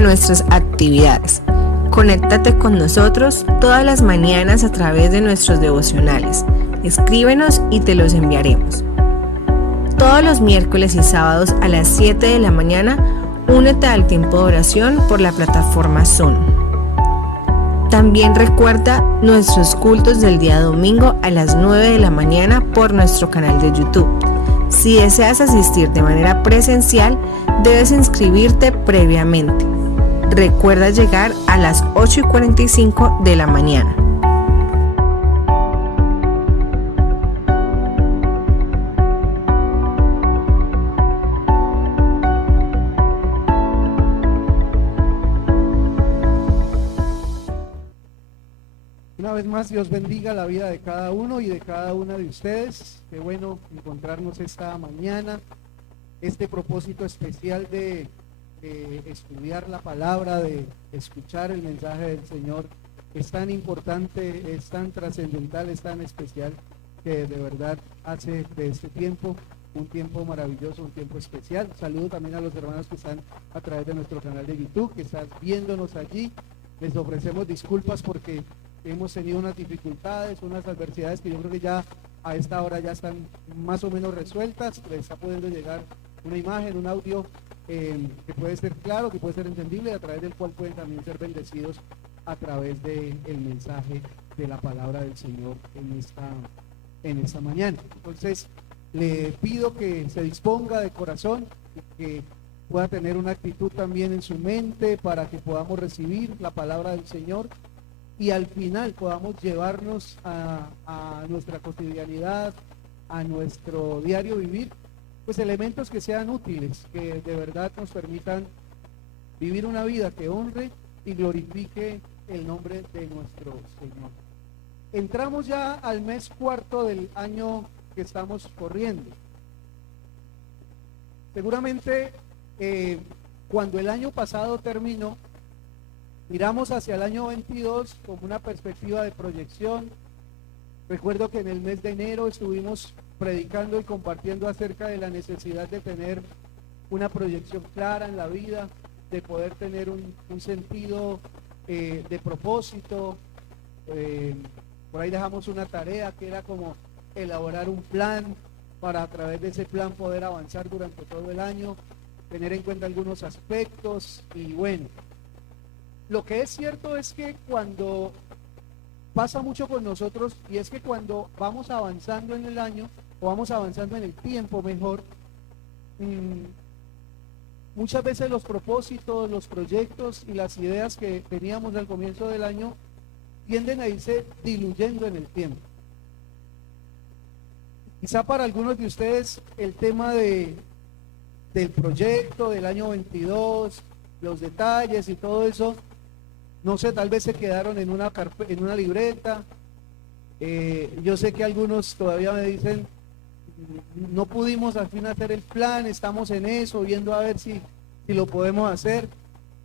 para nuestras actividades. Conéctate con nosotros todas las mañanas a través de nuestros devocionales. Escríbenos y te los enviaremos. Todos los miércoles y sábados a las 7 de la mañana, únete al tiempo de oración por la plataforma Zoom. También recuerda nuestros cultos del día domingo a las 9 de la mañana por nuestro canal de YouTube. Si deseas asistir de manera presencial, debes inscribirte previamente. Recuerda llegar a las 8:45 de la mañana. Una vez más, Dios bendiga la vida de cada uno y de cada una de ustedes. Qué bueno encontrarnos esta mañana, este propósito especial de estudiar la palabra, de escuchar el mensaje del Señor. Es tan importante, es tan trascendental, es tan especial, que de verdad hace de este tiempo un tiempo maravilloso, un tiempo especial. Saludo también a los hermanos que están a través de nuestro canal de YouTube, que están viéndonos allí. Les ofrecemos disculpas porque hemos tenido unas dificultades, unas adversidades que yo creo que ya a esta hora ya están más o menos resueltas. Les está pudiendo llegar una imagen, un audio que puede ser claro, que puede ser entendible, a través del cual pueden también ser bendecidos a través del mensaje de la palabra del Señor en esta mañana. Entonces le pido que se disponga de corazón y que pueda tener una actitud también en su mente para que podamos recibir la palabra del Señor y al final podamos llevarnos a nuestra cotidianidad, a nuestro diario vivir, pues elementos que sean útiles, que de verdad nos permitan vivir una vida que honre y glorifique el nombre de nuestro Señor. Entramos ya al mes cuarto del año que estamos corriendo. Seguramente cuando el año pasado terminó, miramos hacia el año 22 como una perspectiva de proyección. Recuerdo que en el mes de enero estuvimos predicando y compartiendo acerca de la necesidad de tener una proyección clara en la vida, de poder tener un sentido de propósito. Por ahí dejamos una tarea que era como elaborar un plan para a través de ese plan poder avanzar durante todo el año, tener en cuenta algunos aspectos. Y bueno, lo que es cierto es que cuando pasa mucho con nosotros, y es que cuando vamos avanzando en el año, o vamos avanzando en el tiempo mejor, muchas veces los propósitos, los proyectos y las ideas que teníamos al comienzo del año tienden a irse diluyendo en el tiempo. Quizá para algunos de ustedes el tema del proyecto del año 22, los detalles y todo eso, no sé, tal vez se quedaron en una libreta. Yo sé que algunos todavía me dicen, no pudimos al fin hacer el plan, estamos en eso, viendo a ver si lo podemos hacer,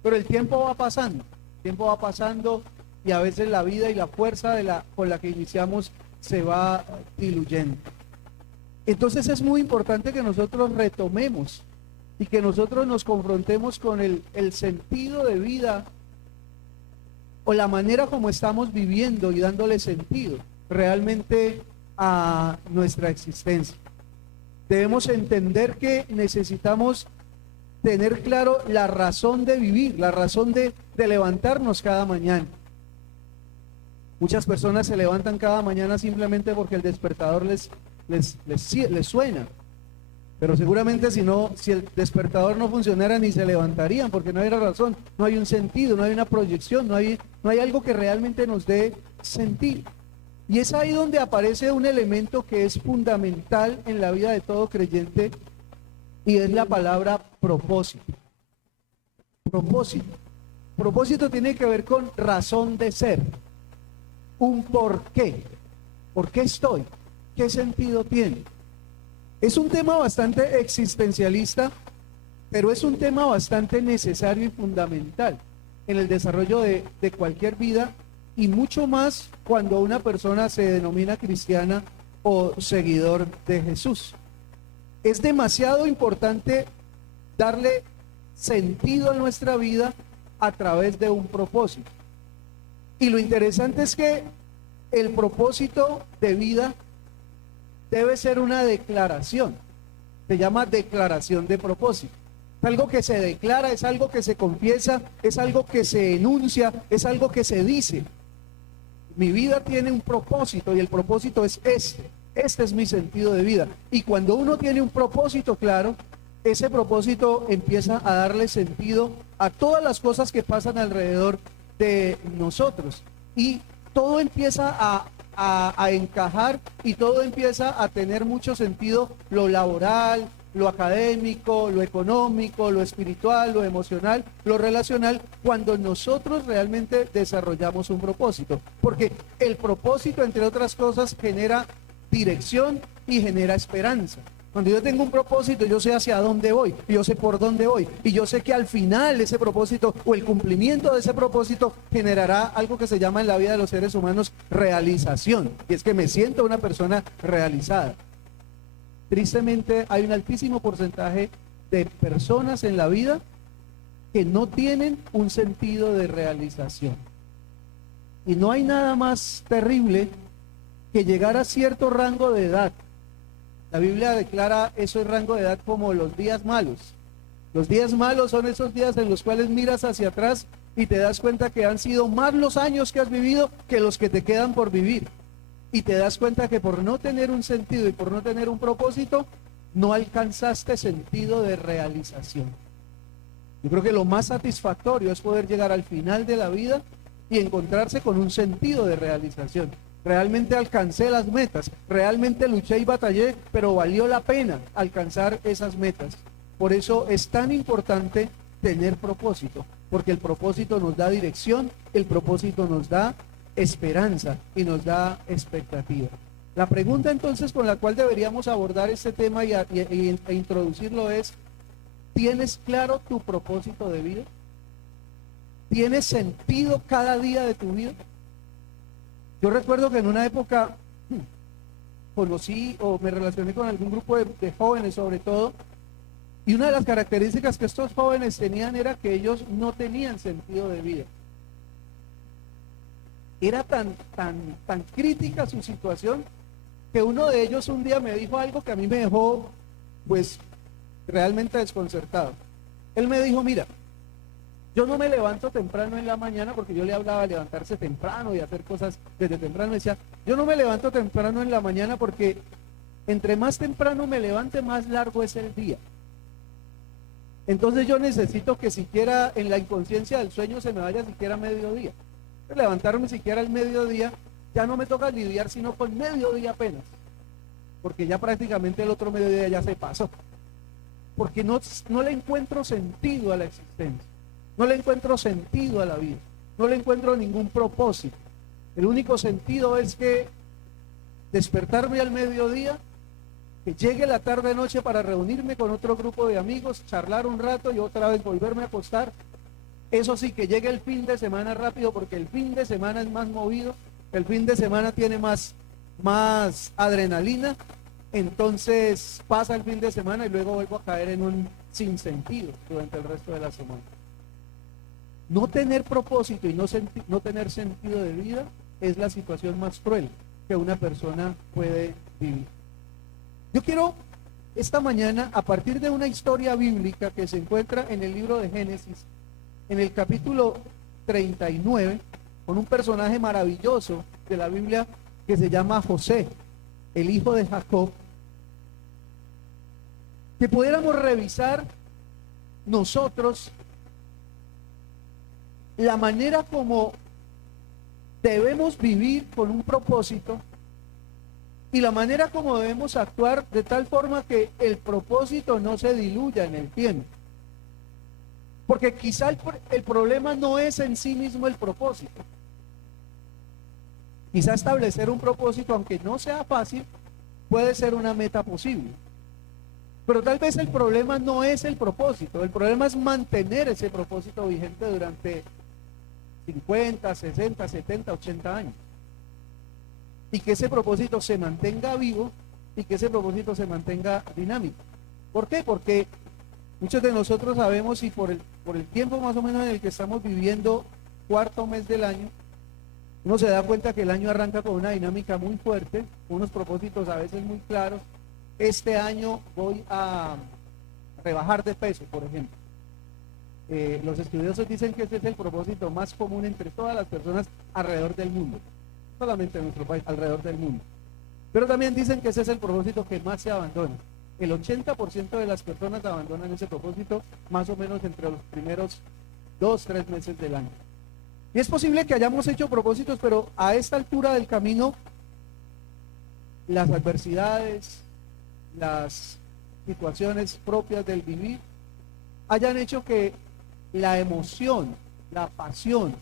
pero el tiempo va pasando y a veces la vida y la fuerza con la que iniciamos se va diluyendo. Entonces es muy importante que nosotros retomemos y que nosotros nos confrontemos con el sentido de vida o la manera como estamos viviendo y dándole sentido realmente a nuestra existencia. Debemos entender que necesitamos tener claro la razón de vivir, la razón de levantarnos cada mañana. Muchas personas se levantan cada mañana simplemente porque el despertador les suena, pero seguramente si el despertador no funcionara ni se levantarían, porque no hay razón, no hay un sentido, no hay una proyección, no hay algo que realmente nos dé sentido. Y es ahí donde aparece un elemento que es fundamental en la vida de todo creyente, y es la palabra propósito. Propósito tiene que ver con razón de ser, un porqué. ¿Por qué estoy? ¿Qué sentido tiene? Es un tema bastante existencialista, pero es un tema bastante necesario y fundamental en el desarrollo de cualquier vida, y mucho más cuando una persona se denomina cristiana o seguidor de Jesús. Es demasiado importante darle sentido a nuestra vida a través de un propósito. Y lo interesante es que el propósito de vida debe ser una declaración. Se llama declaración de propósito. Es algo que se declara, es algo que se confiesa, es algo que se enuncia, es algo que se dice. Mi vida tiene un propósito y el propósito es este. Este es mi sentido de vida. Y cuando uno tiene un propósito claro, ese propósito empieza a darle sentido a todas las cosas que pasan alrededor de nosotros. Y todo empieza a encajar y todo empieza a tener mucho sentido, lo laboral, lo académico, lo económico, lo espiritual, lo emocional, lo relacional, cuando nosotros realmente desarrollamos un propósito. Porque el propósito, entre otras cosas, genera dirección y genera esperanza. Cuando yo tengo un propósito, yo sé hacia dónde voy, y yo sé por dónde voy, y yo sé que al final ese propósito o el cumplimiento de ese propósito generará algo que se llama en la vida de los seres humanos realización, y es que me siento una persona realizada. Tristemente hay un altísimo porcentaje de personas en la vida que no tienen un sentido de realización. Y no hay nada más terrible que llegar a cierto rango de edad. La Biblia declara ese rango de edad como los días malos. Los días malos son esos días en los cuales miras hacia atrás y te das cuenta que han sido más los años que has vivido que los que te quedan por vivir. Y te das cuenta que por no tener un sentido y por no tener un propósito, no alcanzaste sentido de realización. Yo creo que lo más satisfactorio es poder llegar al final de la vida y encontrarse con un sentido de realización. Realmente alcancé las metas, realmente luché y batallé, pero valió la pena alcanzar esas metas. Por eso es tan importante tener propósito, porque el propósito nos da dirección, el propósito nos da esperanza y nos da expectativa. La pregunta entonces con la cual deberíamos abordar este tema e introducirlo es: ¿tienes claro tu propósito de vida? ¿Tienes sentido cada día de tu vida? Yo recuerdo que en una época conocí o me relacioné con algún grupo de jóvenes sobre todo, y una de las características que estos jóvenes tenían era que ellos no tenían sentido de vida. Era tan crítica su situación que uno de ellos un día me dijo algo que a mí me dejó pues realmente desconcertado. Él me dijo: mira, yo no me levanto temprano en la mañana, porque yo le hablaba de levantarse temprano y hacer cosas desde temprano. Decía: yo no me levanto temprano en la mañana porque entre más temprano me levante, más largo es el día. Entonces yo necesito que siquiera en la inconsciencia del sueño se me vaya siquiera mediodía. Levantarme siquiera al mediodía, ya no me toca lidiar sino con mediodía apenas, porque ya prácticamente el otro mediodía ya se pasó, porque no le encuentro sentido a la existencia, no le encuentro sentido a la vida, no le encuentro ningún propósito. El único sentido es que despertarme al mediodía, que llegue la tarde noche para reunirme con otro grupo de amigos, charlar un rato y otra vez volverme a acostar. Eso sí, que llegue el fin de semana rápido, porque el fin de semana es más movido, el fin de semana tiene más adrenalina. Entonces pasa el fin de semana y luego vuelvo a caer en un sinsentido durante el resto de la semana. No tener propósito y no tener sentido de vida es la situación más cruel que una persona puede vivir. Yo quiero esta mañana, a partir de una historia bíblica que se encuentra en el libro de Génesis, en el capítulo 39, con un personaje maravilloso de la Biblia que se llama José, el hijo de Jacob, que pudiéramos revisar nosotros la manera como debemos vivir con un propósito y la manera como debemos actuar de tal forma que el propósito no se diluya en el tiempo. Porque quizá el problema no es en sí mismo el propósito. Quizá establecer un propósito, aunque no sea fácil, puede ser una meta posible. Pero tal vez el problema no es el propósito, el problema es mantener ese propósito vigente durante 50, 60, 70, 80 años. Y que ese propósito se mantenga vivo y que ese propósito se mantenga dinámico. ¿Por qué? Porque muchos de nosotros sabemos, y por por el tiempo más o menos en el que estamos viviendo, cuarto mes del año, uno se da cuenta que el año arranca con una dinámica muy fuerte, unos propósitos a veces muy claros. Este año voy a rebajar de peso, por ejemplo. Los estudiosos dicen que ese es el propósito más común entre todas las personas alrededor del mundo, no solamente en nuestro país, alrededor del mundo. Pero también dicen que ese es el propósito que más se abandona. El 80% de las personas abandonan ese propósito más o menos entre los primeros 2-3 meses del año. Y es posible que hayamos hecho propósitos, pero a esta altura del camino, las adversidades, las situaciones propias del vivir, hayan hecho que la emoción, la pasión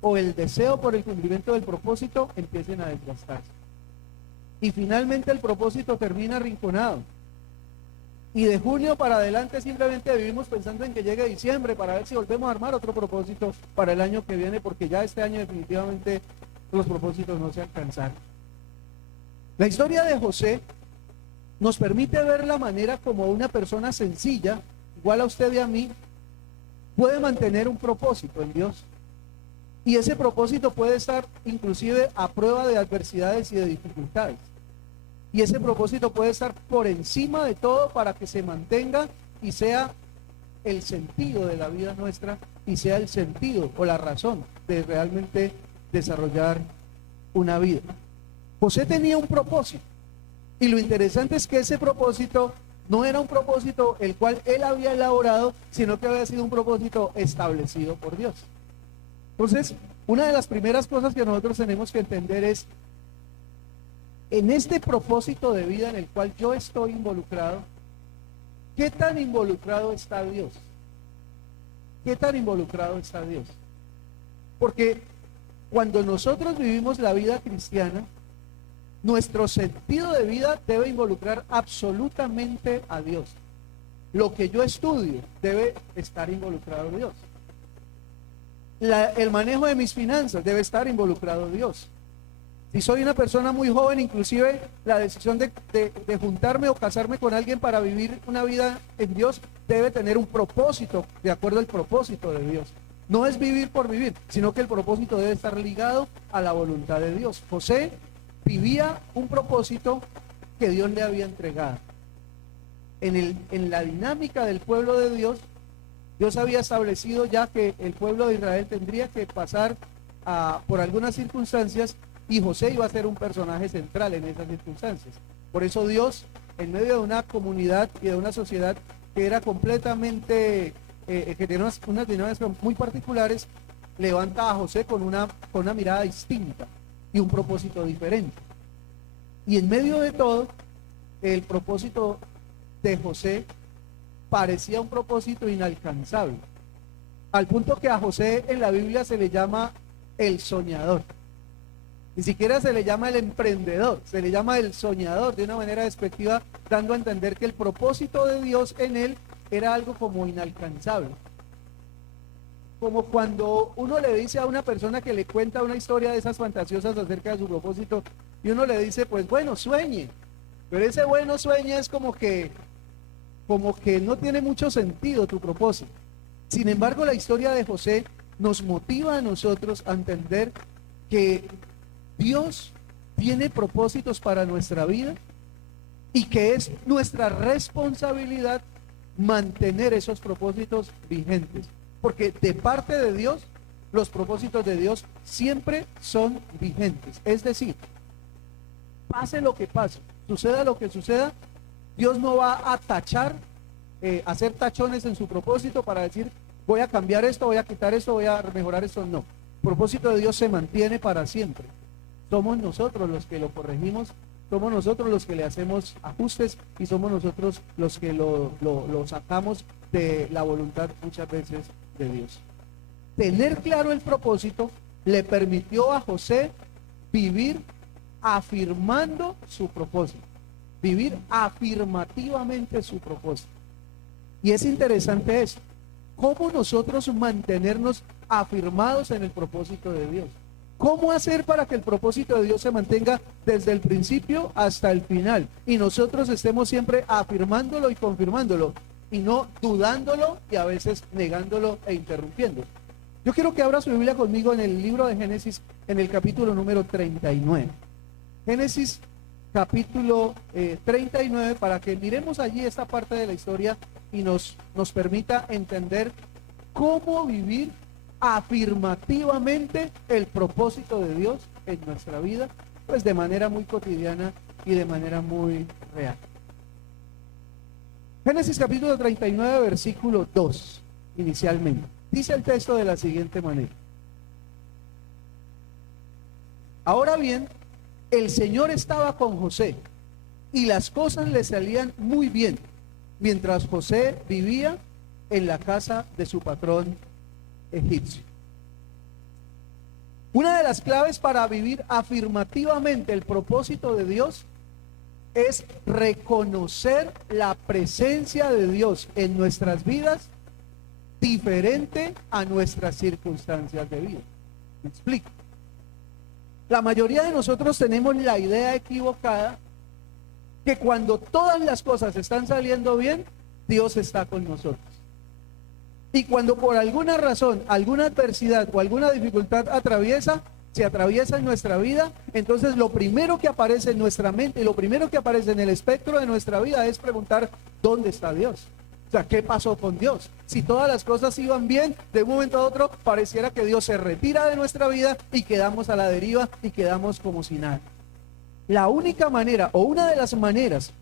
o el deseo por el cumplimiento del propósito empiecen a desgastarse. Y finalmente el propósito termina arrinconado. Y de junio para adelante simplemente vivimos pensando en que llegue diciembre para ver si volvemos a armar otro propósito para el año que viene, porque ya este año definitivamente los propósitos no se alcanzaron. La historia de José nos permite ver la manera como una persona sencilla, igual a usted y a mí, puede mantener un propósito en Dios. Y ese propósito puede estar inclusive a prueba de adversidades y de dificultades. Y ese propósito puede estar por encima de todo para que se mantenga y sea el sentido de la vida nuestra y sea el sentido o la razón de realmente desarrollar una vida. José tenía un propósito y lo interesante es que ese propósito no era un propósito el cual él había elaborado, sino que había sido un propósito establecido por Dios. Entonces, una de las primeras cosas que nosotros tenemos que entender es, en este propósito de vida en el cual yo estoy involucrado, ¿qué tan involucrado está Dios? ¿Qué tan involucrado está Dios? Porque cuando nosotros vivimos la vida cristiana, nuestro sentido de vida debe involucrar absolutamente a Dios. Lo que yo estudio debe estar involucrado Dios. El manejo de mis finanzas debe estar involucrado Dios. Si soy una persona muy joven, inclusive la decisión de juntarme o casarme con alguien para vivir una vida en Dios debe tener un propósito, de acuerdo al propósito de Dios. No es vivir por vivir, sino que el propósito debe estar ligado a la voluntad de Dios. José vivía un propósito que Dios le había entregado. En la dinámica del pueblo de Dios, Dios había establecido ya que el pueblo de Israel tendría que pasar por algunas circunstancias, y José iba a ser un personaje central en esas circunstancias. Por eso Dios, en medio de una comunidad y de una sociedad que era completamente, que tenía unas dinámicas muy particulares, levanta a José con una mirada distinta y un propósito diferente. Y en medio de todo, el propósito de José parecía un propósito inalcanzable, al punto que a José en la Biblia se le llama el soñador. Ni siquiera se le llama el emprendedor, se le llama el soñador, de una manera despectiva, dando a entender que el propósito de Dios en él era algo como inalcanzable. Como cuando uno le dice a una persona que le cuenta una historia de esas fantasiosas acerca de su propósito, y uno le dice, pues bueno, sueñe, pero ese bueno sueñe es como que no tiene mucho sentido tu propósito. Sin embargo, la historia de José nos motiva a nosotros a entender que Dios tiene propósitos para nuestra vida y que es nuestra responsabilidad mantener esos propósitos vigentes, porque de parte de Dios, los propósitos de Dios siempre son vigentes. Es decir, pase lo que pase, suceda lo que suceda, Dios no va a tachar, hacer tachones en su propósito para decir, voy a cambiar esto, voy a quitar esto, voy a mejorar esto. No, el propósito de Dios se mantiene para siempre. Somos nosotros los que lo corregimos, somos nosotros los que le hacemos ajustes y somos nosotros los que lo sacamos de la voluntad muchas veces de Dios. Tener claro el propósito le permitió a José vivir afirmando su propósito, vivir afirmativamente su propósito. Y es interesante eso, cómo nosotros mantenernos afirmados en el propósito de Dios. ¿Cómo hacer para que el propósito de Dios se mantenga desde el principio hasta el final? Y nosotros estemos siempre afirmándolo y confirmándolo. y no dudándolo y a veces negándolo e interrumpiendo. Yo quiero que abra su Biblia conmigo en el libro de Génesis, en el capítulo número 39. Génesis capítulo 39, para que miremos allí esta parte de la historia y nos permita entender cómo vivir afirmativamente el propósito de Dios en nuestra vida, pues de manera muy cotidiana y de manera muy real. Génesis capítulo 39, versículo 2, inicialmente. Dice el texto de la siguiente manera: ahora bien, el Señor estaba con José y las cosas le salían muy bien, mientras José vivía en la casa de su patrón egipcio. Una de las claves para vivir afirmativamente el propósito de Dios es reconocer la presencia de Dios en nuestras vidas diferente a nuestras circunstancias de vida. ¿Me explico? La mayoría de nosotros tenemos la idea equivocada que cuando todas las cosas están saliendo bien, Dios está con nosotros. Y cuando por alguna razón, alguna adversidad o alguna dificultad se atraviesa en nuestra vida, entonces lo primero que aparece en nuestra mente y lo primero que aparece en el espectro de nuestra vida es preguntar: ¿dónde está Dios? O sea, ¿qué pasó con Dios? Si todas las cosas iban bien, de un momento a otro pareciera que Dios se retira de nuestra vida y quedamos a la deriva y quedamos como si nada. La única manera, o una de las maneras,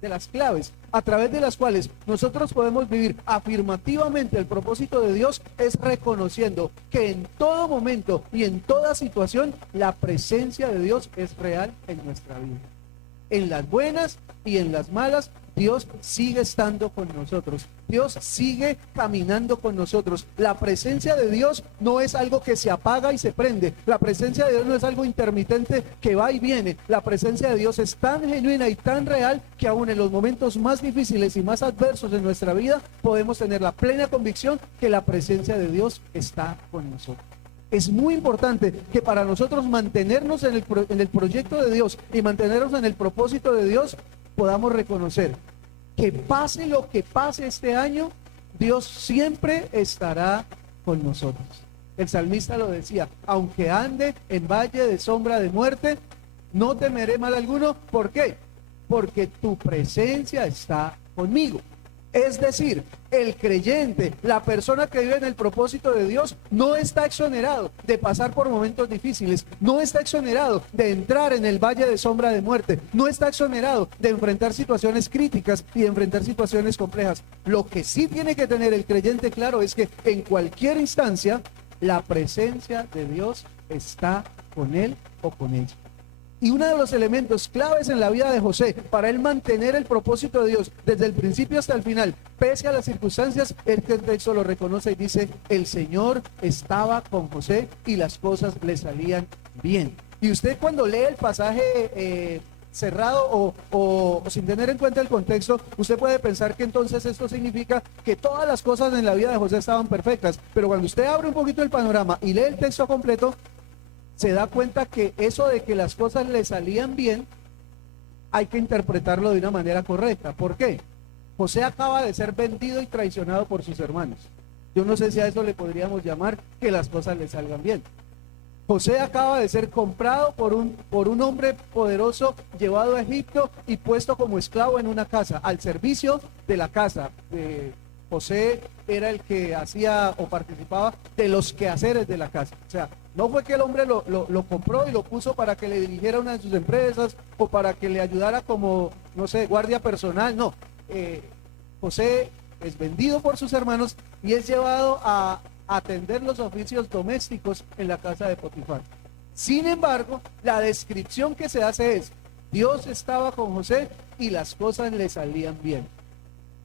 de las claves a través de las cuales nosotros podemos vivir afirmativamente el propósito de Dios, es reconociendo que en todo momento y en toda situación la presencia de Dios es real en nuestra vida. En las buenas y en las malas, Dios sigue estando con nosotros. Dios sigue caminando con nosotros. La presencia de Dios no es algo que se apaga y se prende. La presencia de Dios no es algo intermitente que va y viene. La presencia de Dios es tan genuina y tan real que aún en los momentos más difíciles y más adversos de nuestra vida podemos tener la plena convicción que la presencia de Dios está con nosotros. Es muy importante que para nosotros mantenernos en el proyecto de Dios y mantenernos en el propósito de Dios, podamos reconocer que pase lo que pase este año, Dios siempre estará con nosotros. El salmista lo decía: aunque ande en valle de sombra de muerte, no temeré mal alguno. ¿Por qué? Porque tu presencia está conmigo. Es decir, el creyente, la persona que vive en el propósito de Dios, no está exonerado de pasar por momentos difíciles, no está exonerado de entrar en el valle de sombra de muerte, no está exonerado de enfrentar situaciones críticas y de enfrentar situaciones complejas. Lo que sí tiene que tener el creyente claro es que en cualquier instancia, la presencia de Dios está con él o con ella. Y uno de los elementos claves en la vida de José para él mantener el propósito de Dios desde el principio hasta el final, pese a las circunstancias, el texto lo reconoce y dice: el Señor estaba con José y las cosas le salían bien. Y usted, cuando lee el pasaje cerrado o sin tener en cuenta el contexto, usted puede pensar que entonces esto significa que todas las cosas en la vida de José estaban perfectas. Pero cuando usted abre un poquito el panorama y lee el texto completo, se da cuenta que eso de que las cosas le salían bien, hay que interpretarlo de una manera correcta. ¿Por qué? José acaba de ser vendido y traicionado por sus hermanos. Yo no sé si a eso le podríamos llamar que las cosas le salgan bien. José acaba de ser comprado por un hombre poderoso, llevado a Egipto y puesto como esclavo en una casa, al servicio de la casa. José era el que hacía o participaba de los quehaceres de la casa. O sea, no fue que el hombre lo compró y lo puso para que le dirigiera una de sus empresas o para que le ayudara como, no sé, guardia personal. No, José es vendido por sus hermanos y es llevado a atender los oficios domésticos en la casa de Potifar. Sin embargo, la descripción que se hace es: Dios estaba con José y las cosas le salían bien.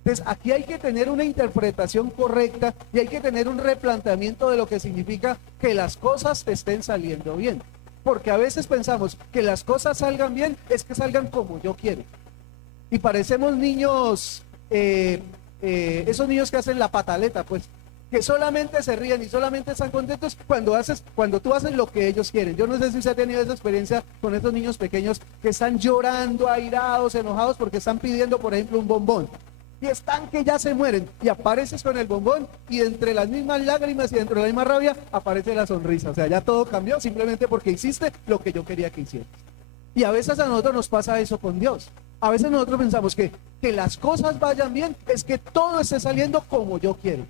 Entonces, aquí hay que tener una interpretación correcta y hay que tener un replanteamiento de lo que significa que las cosas te estén saliendo bien. Porque a veces pensamos que las cosas salgan bien es que salgan como yo quiero. Y parecemos niños, esos niños que hacen la pataleta, pues, que solamente se ríen y solamente están contentos cuando tú haces lo que ellos quieren. Yo no sé si usted ha tenido esa experiencia con estos niños pequeños que están llorando, airados, enojados porque están pidiendo, por ejemplo, un bombón. y están que ya se mueren, y apareces con el bombón, y entre las mismas lágrimas y dentro de la misma rabia aparece la sonrisa. O sea, ya todo cambió simplemente porque hiciste lo que yo quería que hicieras. Y a veces a nosotros nos pasa eso con Dios. A veces nosotros pensamos que las cosas vayan bien es que todo esté saliendo como yo quiero.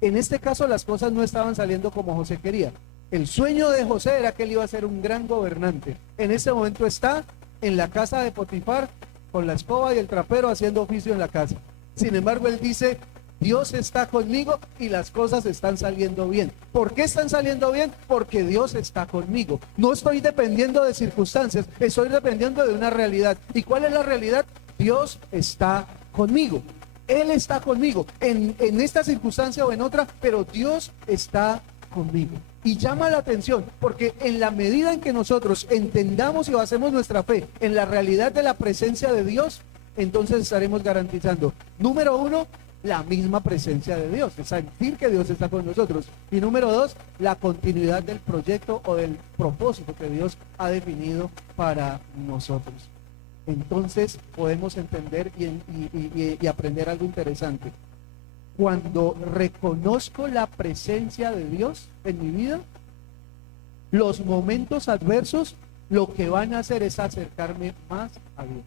En este caso las cosas no estaban saliendo como José quería. El sueño de José era que él iba a ser un gran gobernante. En este momento está en la casa de Potifar con la escoba y el trapero haciendo oficio en la casa. Sin embargo, él dice: Dios está conmigo y las cosas están saliendo bien. ¿Por qué están saliendo bien? Porque Dios está conmigo. No estoy dependiendo de circunstancias, estoy dependiendo de una realidad. ¿Y cuál es la realidad? Dios está conmigo. Él está conmigo en esta circunstancia o en otra, pero Dios está conmigo. Y llama la atención porque en la medida en que nosotros entendamos y basemos nuestra fe en la realidad de la presencia de Dios, entonces estaremos garantizando, número uno, la misma presencia de Dios, es sentir que Dios está con nosotros. Y número dos, la continuidad del proyecto o del propósito que Dios ha definido para nosotros. Entonces podemos entender y aprender algo interesante. Cuando reconozco la presencia de Dios en mi vida, los momentos adversos lo que van a hacer es acercarme más a Dios.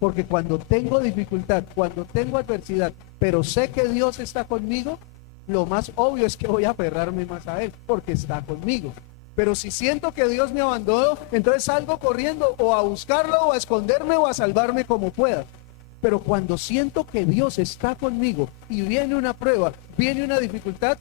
Porque cuando tengo dificultad, cuando tengo adversidad, pero sé que Dios está conmigo, lo más obvio es que voy a aferrarme más a Él, porque está conmigo. Pero si siento que Dios me abandonó, entonces salgo corriendo o a buscarlo o a esconderme o a salvarme como pueda. Pero cuando siento que Dios está conmigo y viene una prueba, viene una dificultad,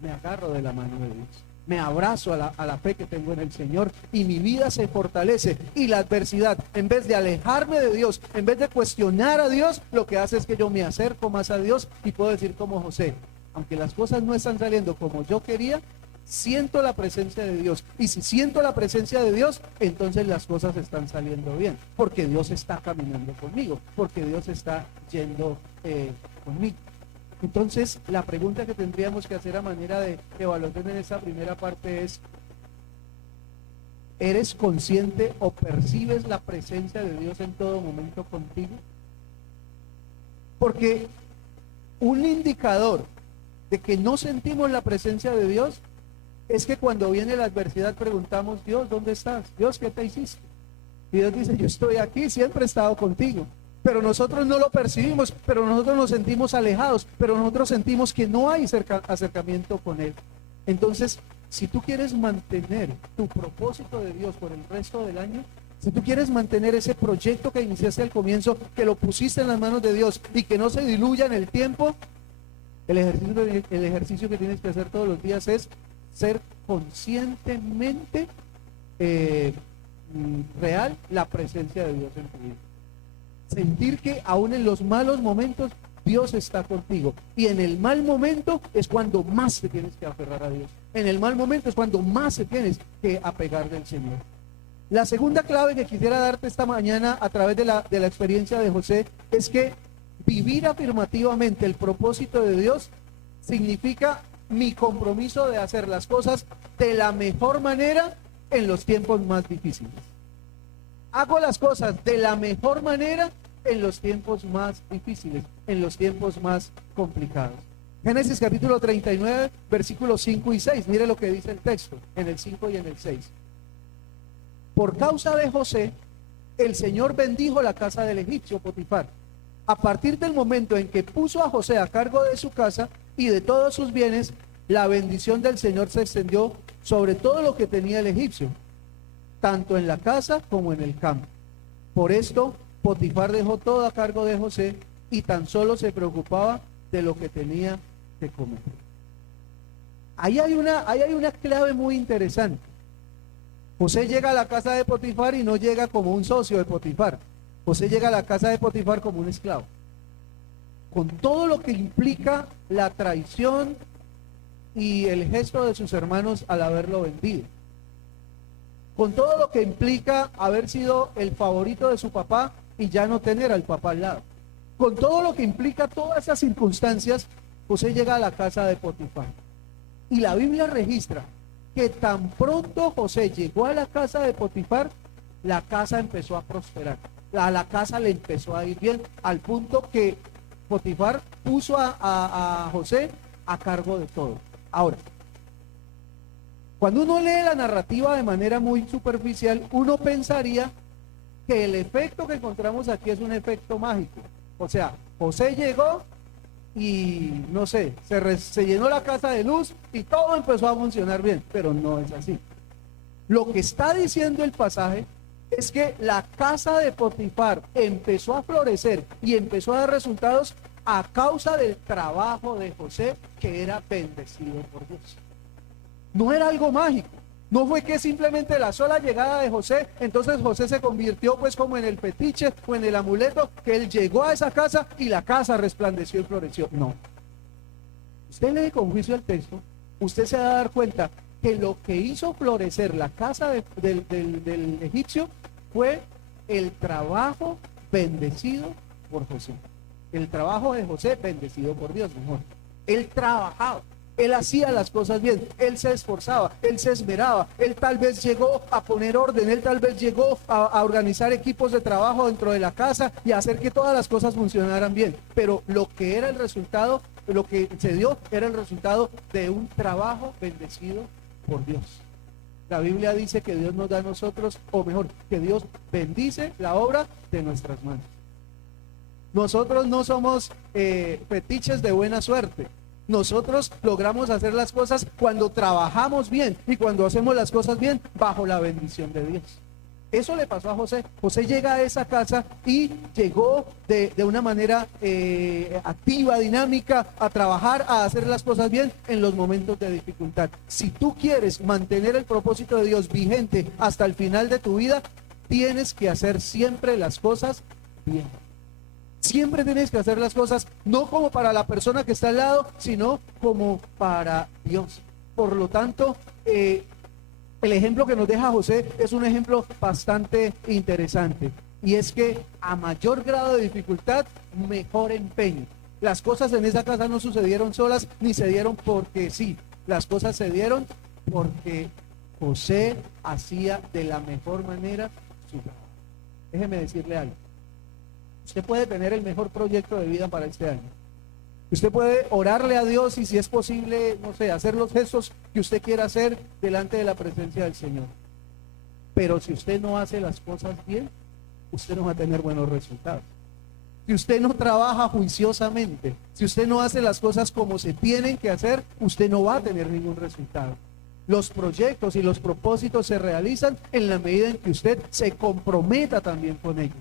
me agarro de la mano de Dios. Me abrazo a la fe que tengo en el Señor y mi vida se fortalece. Y la adversidad, en vez de alejarme de Dios, en vez de cuestionar a Dios, lo que hace es que yo me acerco más a Dios y puedo decir como José: aunque las cosas no están saliendo como yo quería, siento la presencia de Dios. Y si siento la presencia de Dios, entonces las cosas están saliendo bien, porque Dios está caminando conmigo, porque Dios está yendo conmigo. Entonces, la pregunta que tendríamos que hacer a manera de evaluación en esta primera parte es: ¿eres consciente o percibes la presencia de Dios en todo momento contigo? Porque un indicador de que no sentimos la presencia de Dios es que cuando viene la adversidad preguntamos: Dios, ¿dónde estás? Dios, ¿qué te hiciste? Y Dios dice: yo estoy aquí, siempre he estado contigo. Pero nosotros no lo percibimos, pero nosotros nos sentimos alejados, pero nosotros sentimos que no hay acercamiento con Él. Entonces, si tú quieres mantener tu propósito de Dios por el resto del año, si tú quieres mantener ese proyecto que iniciaste al comienzo, que lo pusiste en las manos de Dios y que no se diluya en el tiempo, el ejercicio que tienes que hacer todos los días es ser conscientemente real la presencia de Dios en tu vida. Sentir que aún en los malos momentos Dios está contigo. Y en el mal momento es cuando más te tienes que aferrar a Dios. En el mal momento es cuando más te tienes que apegar del Señor. La segunda clave que quisiera darte esta mañana a través de la experiencia de José es que vivir afirmativamente el propósito de Dios significa mi compromiso de hacer las cosas de la mejor manera en los tiempos más difíciles. Hago las cosas de la mejor manera en los tiempos más difíciles, en los tiempos más complicados. Génesis capítulo 39, versículos 5 y 6. Mire lo que dice el texto, en el 5 y en el 6. Por causa de José, el Señor bendijo la casa del egipcio Potifar. A partir del momento en que puso a José a cargo de su casa y de todos sus bienes, la bendición del Señor se extendió sobre todo lo que tenía el egipcio, tanto en la casa como en el campo. Por esto, Potifar dejó todo a cargo de José y tan solo se preocupaba de lo que tenía que comer. Ahí hay una clave muy interesante. José llega a la casa de Potifar y no llega como un socio de Potifar. José llega a la casa de Potifar como un esclavo, con todo lo que implica la traición y el gesto de sus hermanos al haberlo vendido, con todo lo que implica haber sido el favorito de su papá y ya no tener al papá al lado, con todo lo que implica todas esas circunstancias. José llega a la casa de Potifar y la Biblia registra que tan pronto José llegó a la casa de Potifar, la casa empezó a prosperar. a la casa le empezó a ir bien, al punto que Potifar puso a José a cargo de todo. Ahora, cuando uno lee la narrativa de manera muy superficial, uno pensaría que el efecto que encontramos aquí es un efecto mágico. O sea, José llegó y no sé, se llenó la casa de luz y todo empezó a funcionar bien, pero no es así. Lo que está diciendo el pasaje es que la casa de Potifar empezó a florecer y empezó a dar resultados a causa del trabajo de José, que era bendecido por Dios. No era algo mágico. No fue que simplemente la sola llegada de José, entonces José se convirtió pues como en el fetiche o en el amuleto, que él llegó a esa casa y la casa resplandeció y floreció. No. Usted lee con juicio el texto, usted se va a dar cuenta que lo que hizo florecer la casa del egipcio fue el trabajo bendecido por José. El trabajo de José bendecido por Dios, mejor. Él trabajaba. Él hacía las cosas bien, él se esforzaba, él se esmeraba, él tal vez llegó a poner orden, él tal vez llegó a organizar equipos de trabajo dentro de la casa y a hacer que todas las cosas funcionaran bien. Pero lo que era el resultado, lo que se dio, era el resultado de un trabajo bendecido por Dios. La Biblia dice que Dios nos da a nosotros, o mejor, que Dios bendice la obra de nuestras manos. Nosotros no somos fetiches de buena suerte. Nosotros logramos hacer las cosas cuando trabajamos bien y cuando hacemos las cosas bien bajo la bendición de Dios. Eso le pasó a José. José llega a esa casa y llegó de una manera activa, dinámica, a trabajar, a hacer las cosas bien en los momentos de dificultad. Si tú quieres mantener el propósito de Dios vigente hasta el final de tu vida, tienes que hacer siempre las cosas bien. Siempre tienes que hacer las cosas no como para la persona que está al lado, sino como para Dios. Por lo tanto, el ejemplo que nos deja José es un ejemplo bastante interesante. Y es que a mayor grado de dificultad, mejor empeño. Las cosas en esa casa no sucedieron solas, ni se dieron porque sí. Las cosas se dieron porque José hacía de la mejor manera su trabajo. Déjeme decirle algo. Usted puede tener el mejor proyecto de vida para este año. Usted puede orarle a Dios y si es posible, no sé, hacer los gestos que usted quiera hacer delante de la presencia del Señor. Pero si usted no hace las cosas bien, usted no va a tener buenos resultados. Si usted no trabaja juiciosamente, si usted no hace las cosas como se tienen que hacer, usted no va a tener ningún resultado. Los proyectos y los propósitos se realizan en la medida en que usted se comprometa también con ellos.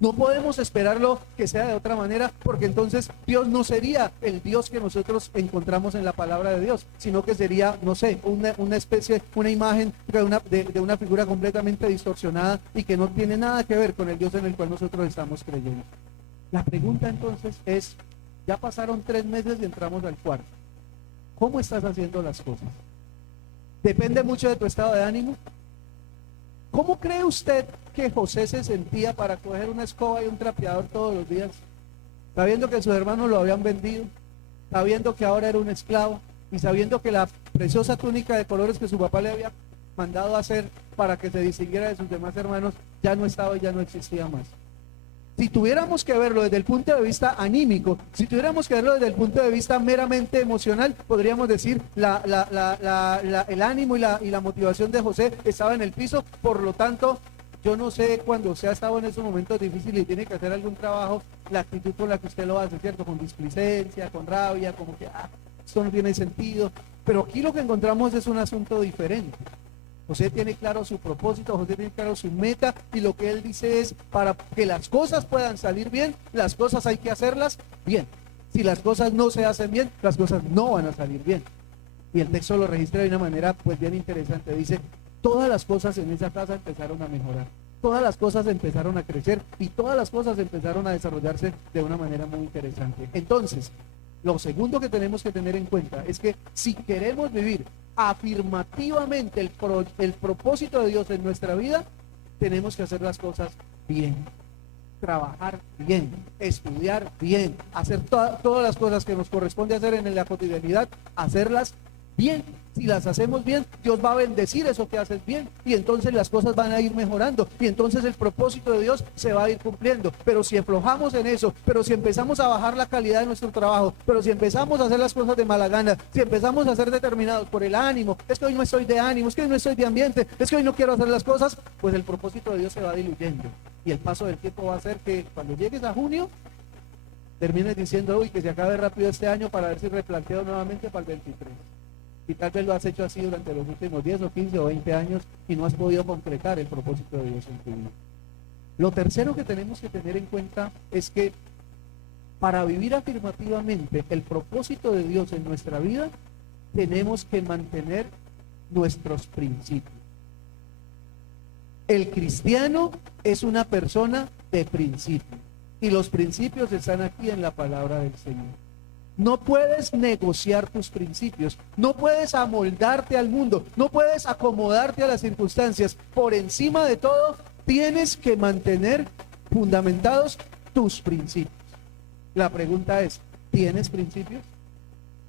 No podemos esperarlo que sea de otra manera, porque entonces Dios no sería el Dios que nosotros encontramos en la palabra de Dios, sino que sería, no sé, una especie, una imagen de una figura completamente distorsionada y que no tiene nada que ver con el Dios en el cual nosotros estamos creyendo. La pregunta entonces es, ya pasaron 3 meses y entramos al 4. ¿Cómo estás haciendo las cosas? ¿Depende mucho de tu estado de ánimo? ¿Cómo cree usted que José se sentía para coger una escoba y un trapeador todos los días? Sabiendo que sus hermanos lo habían vendido, sabiendo que ahora era un esclavo y sabiendo que la preciosa túnica de colores que su papá le había mandado a hacer para que se distinguiera de sus demás hermanos ya no estaba y ya no existía más. Si tuviéramos que verlo desde el punto de vista anímico, si tuviéramos que verlo desde el punto de vista meramente emocional, podríamos decir el ánimo y la motivación de José estaba en el piso. Por lo tanto, yo no sé, cuando usted ha estado en esos momentos difíciles y tiene que hacer algún trabajo, la actitud con la que usted lo hace, ¿cierto? Con displicencia, con rabia, como que esto no tiene sentido. Pero aquí lo que encontramos es un asunto diferente. José tiene claro su propósito, José tiene claro su meta, y lo que él dice es, para que las cosas puedan salir bien, las cosas hay que hacerlas bien. Si las cosas no se hacen bien, las cosas no van a salir bien. Y el texto lo registra de una manera pues bien interesante. Dice, todas las cosas en esa casa empezaron a mejorar, todas las cosas empezaron a crecer y todas las cosas empezaron a desarrollarse de una manera muy interesante. Entonces, lo segundo que tenemos que tener en cuenta es que si queremos vivir afirmativamente el propósito de Dios en nuestra vida, tenemos que hacer las cosas bien, trabajar bien, estudiar bien, hacer todas las cosas que nos corresponde hacer en la cotidianidad, hacerlas bien, Si las hacemos bien, Dios va a bendecir eso que haces bien, y entonces las cosas van a ir mejorando, y entonces el propósito de Dios se va a ir cumpliendo. Pero si aflojamos en eso, pero si empezamos a bajar la calidad de nuestro trabajo, pero si empezamos a hacer las cosas de mala gana, si empezamos a ser determinados por el ánimo, es que hoy no estoy de ánimo, es que hoy no estoy de ambiente, es que hoy no quiero hacer las cosas, pues el propósito de Dios se va diluyendo, y el paso del tiempo va a hacer que cuando llegues a junio termines diciendo, uy, que se acabe rápido este año para ver si replanteo nuevamente para el 23. Y tal vez lo has hecho así durante los últimos 10 o 15 o 20 años y no has podido concretar el propósito de Dios en tu vida. Lo tercero que tenemos que tener en cuenta es que para vivir afirmativamente el propósito de Dios en nuestra vida, tenemos que mantener nuestros principios. El cristiano es una persona de principios, y los principios están aquí en la palabra del Señor. No puedes negociar tus principios, no puedes amoldarte al mundo, no puedes acomodarte a las circunstancias. Por encima de todo, tienes que mantener fundamentados tus principios. La pregunta es, ¿tienes principios?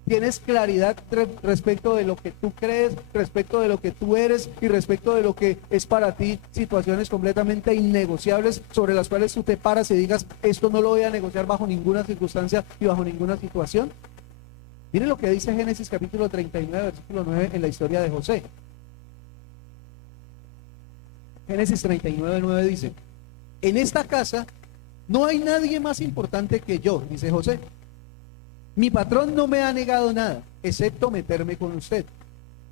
¿Tienes claridad respecto de lo que tú crees, respecto de lo que tú eres y respecto de lo que es para ti situaciones completamente innegociables sobre las cuales tú te paras y digas, esto no lo voy a negociar bajo ninguna circunstancia y bajo ninguna situación? Miren lo que dice Génesis capítulo 39, versículo 9 en la historia de José. Génesis 39, 9 dice, en esta casa no hay nadie más importante que yo, dice José. Mi patrón no me ha negado nada, excepto meterme con usted,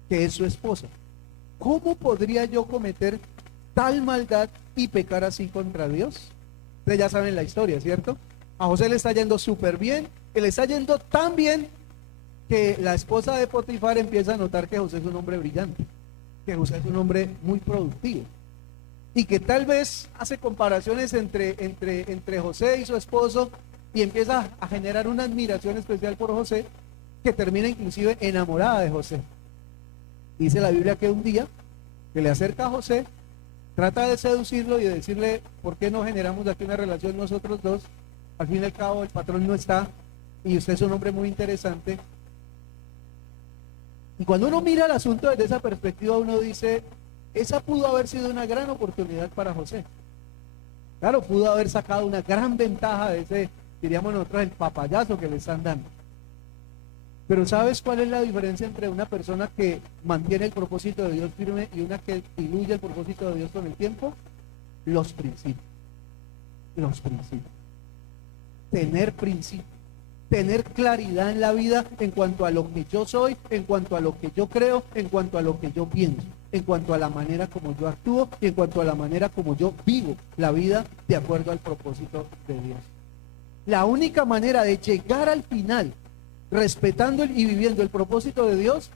que es su esposa. ¿Cómo podría yo cometer tal maldad y pecar así contra Dios? Ustedes ya saben la historia, ¿cierto? A José le está yendo súper bien, que le está yendo tan bien que la esposa de Potifar empieza a notar que José es un hombre brillante, que José es un hombre muy productivo, y que tal vez hace comparaciones entre José y su esposo, y empieza a generar una admiración especial por José, que termina inclusive enamorada de José. Dice la Biblia que un día que le acerca a José, trata de seducirlo y de decirle, ¿por qué no generamos aquí una relación nosotros dos? Al fin y al cabo el patrón no está y usted es un hombre muy interesante. Y cuando uno mira el asunto desde esa perspectiva, uno dice, esa pudo haber sido una gran oportunidad para José. Claro, pudo haber sacado una gran ventaja de ese, diríamos nosotros, el papayazo que le están dando. Pero ¿sabes cuál es la diferencia entre una persona que mantiene el propósito de Dios firme y una que diluye el propósito de Dios con el tiempo? Los principios. Los principios. Tener principios. Tener claridad en la vida en cuanto a lo que yo soy, en cuanto a lo que yo creo, en cuanto a lo que yo pienso, en cuanto a la manera como yo actúo y en cuanto a la manera como yo vivo la vida de acuerdo al propósito de Dios. La única manera de llegar al final respetando y viviendo el propósito de Dios